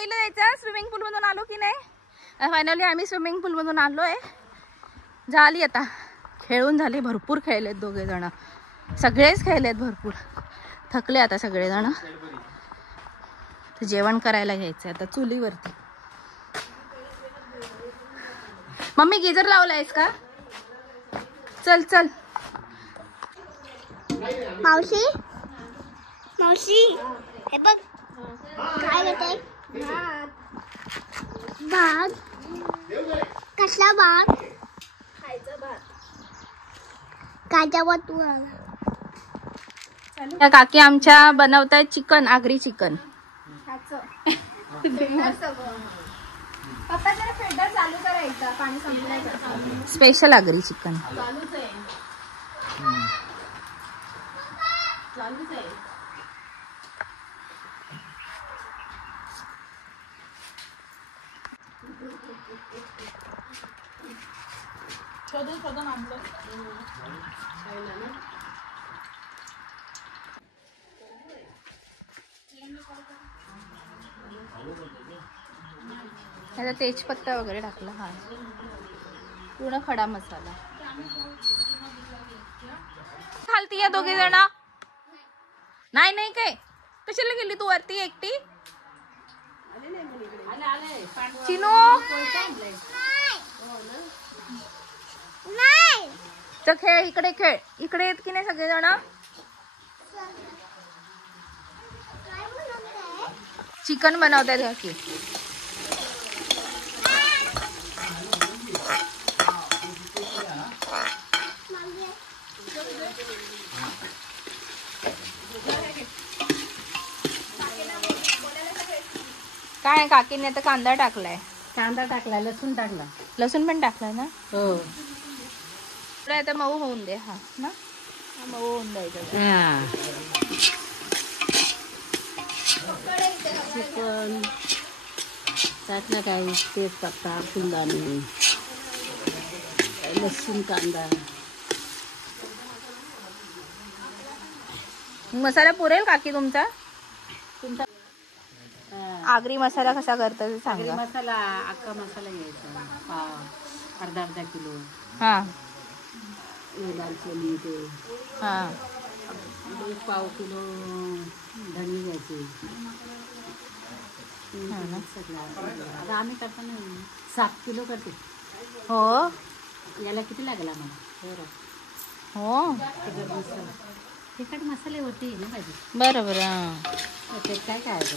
आंघोळीला जायचं. स्विमिंग पूल मधून आलो की नाही. फायनली आम्ही स्विमिंग पूल मधून आलोय. झाली आता खेळून झाली. भरपूर खेळलेत दोघे जण. सगळेच खेळलेत भरपूर. थकले आता सगळे जण. जेवण करायला घ्यायचंय आता चुलीवरती. मम्मी गिजर लावलायस का? चल चल. मावशी मावशी हे बघ काय घेते. भात. कसला भात? खायचा भात. कायचा भात तू आला. या काकी आमच्या बनवतायत चिकन. आगरी चिकन. पप्पा जरा फिल्टर चालू करायचा. पाणी संपलं. Special Agri chicken. चालूच आहे. चालूच आहे. शोधून आणलं. आता तेजपत्ता वगैरे टाकला. हा पूर्ण खडा मसाला. खालती या दोघे जण. नाही नाही काय कशाला गेली तू वरती एकटी? चिनू तर खेळ. इकडे खेळ. इकडे येत की नाही सगळे जण. चिकन बनवतात की. काय काकीने आता कांदा टाकलाय. कांदा टाकला. लसूण टाकला. लसूण पण टाकलाय ना. हो. आता मऊ होऊन दे. हा ना मऊ होऊन द्यायचं. चिकन टाकलं. काय तेजपत्ता फुलदाणी लसूण कांदा. मसाला पुरेल काकी तुमचा? तुमचा आगरी मसाला कसा करता ते सांगा. मसाला अख्खा मसाला घ्यायचा. अर्धा किलो. हा दालचिनी ते. हा पाव किलो धनी घ्यायचे. आता आम्ही करतो ना 7 किलो करते. हो याला किती लागेल आम्हाला? हो तिखट मसाले होते ना पाहिजे. बरं बरं. त्याच्यात काय काय आहे?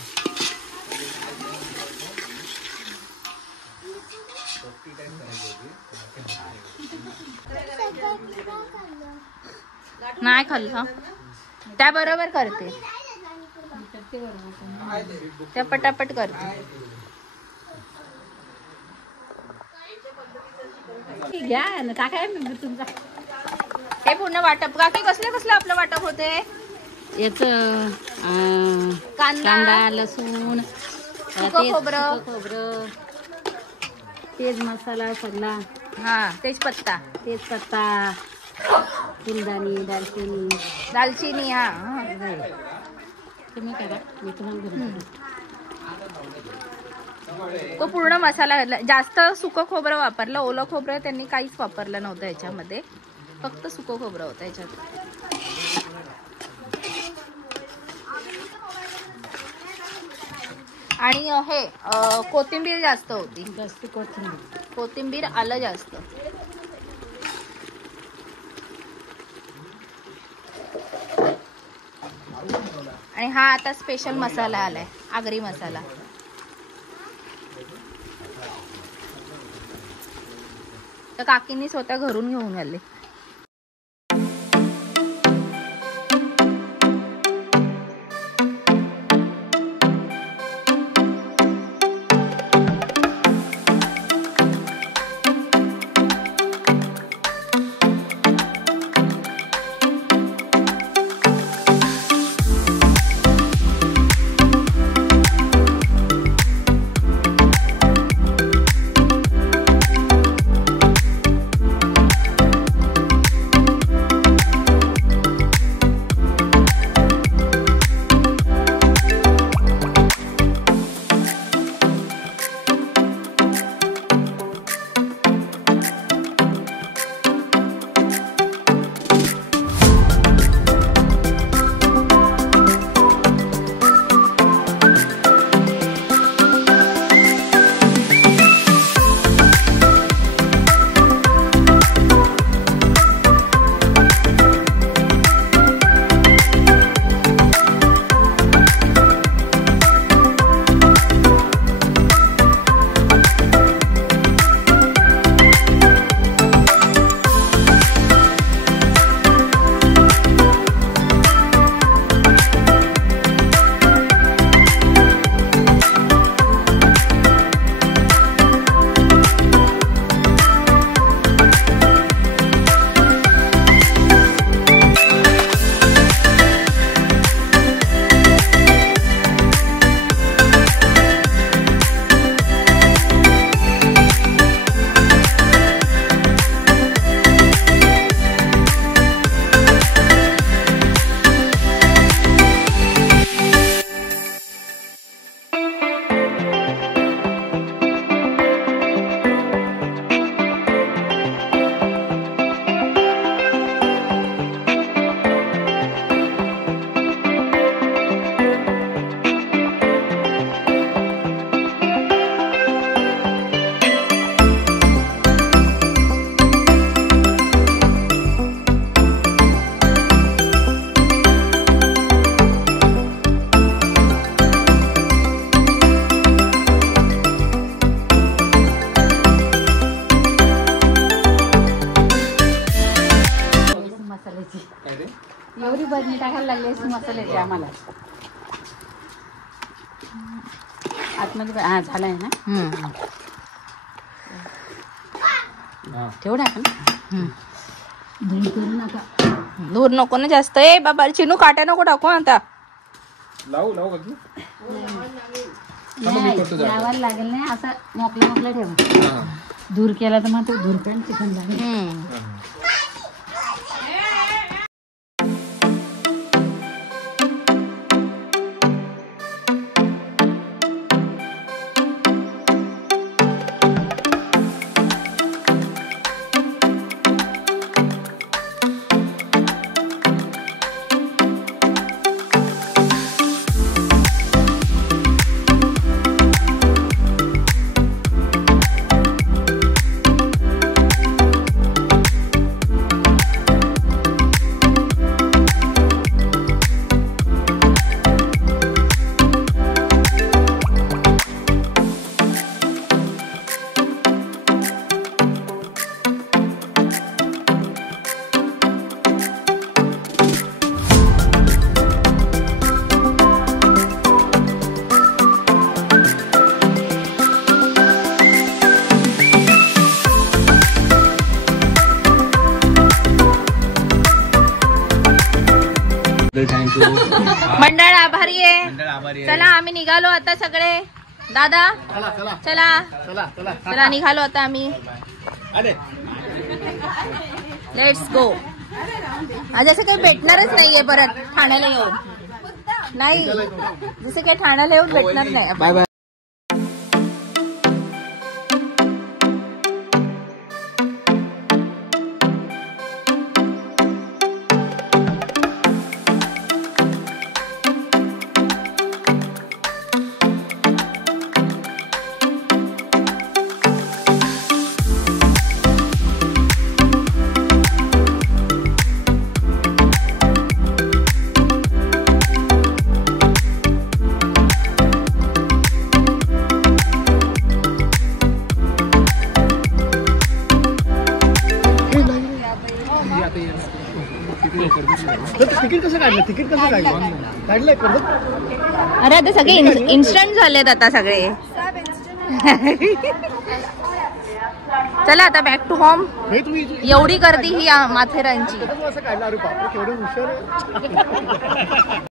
नाही खाल्लं. त्या बरोबर करते. त्या पटापट करते. घ्या ना. टाकाय तुमचा. हे पूर्ण वाटप काकी कसलं आपलं वाटप होते. याच कांदा लसूण खोबरं तेज मसाला सगळा. हा तेजपत्ता फुलदाणी दालचिनी. हा तुम्ही करा. मी तुम्हाला तो पूर्ण मसाला घातला. जास्त सुकं खोबरं वापरलं. ओलं खोबरं त्यांनी काहीच वापरलं नव्हतं याच्यामध्ये. फक्त सुकं खोबरं होतं याच्यात. आणि हे कोथिंबीर जास्त होती. जास्त कोथिंबीर आलं जास्त. आणि हा आता स्पेशल मसाला आलाय. आगरी मसाला. तर काकींनी स्वतः घरून घेऊन आले. मसाल्याची काय रे? एवढी बरणी टाकायला लागली अशी मसाल्याची आम्हाला. आतमध्ये हा झालाय ना. हा. तेवढा आहे ना. धूळ करू नका. दूर नको ना जास्त. ए बाबा चिनू काट्या नको टाकू आता. लावू का तू? नाही, लावायला लागेल नाही. असं मोकळं ठेवा. दूर केला तर मग ते धुरपण चिकन लागेल. मंडळ आभारी आहे. चला आम्ही निघालो आता सगळे. दादा चला चला निघालो आता आम्ही. Let's go. आज असं काही भेटणारच नाहीये परत ठाण्याला येऊन. नाही जसं काही ठाण्याला येऊन भेटणार नाही. Bye bye. तिकीट कसं काढलं? काढलंय का? अरे आता सगळे इन्स्टंट झालेत आता सगळे. चला आता बॅक टू होम. एवढी गर्दी ही माथेरानची. असं काढलं? अरे बापरे, केवढं हुशार आहे.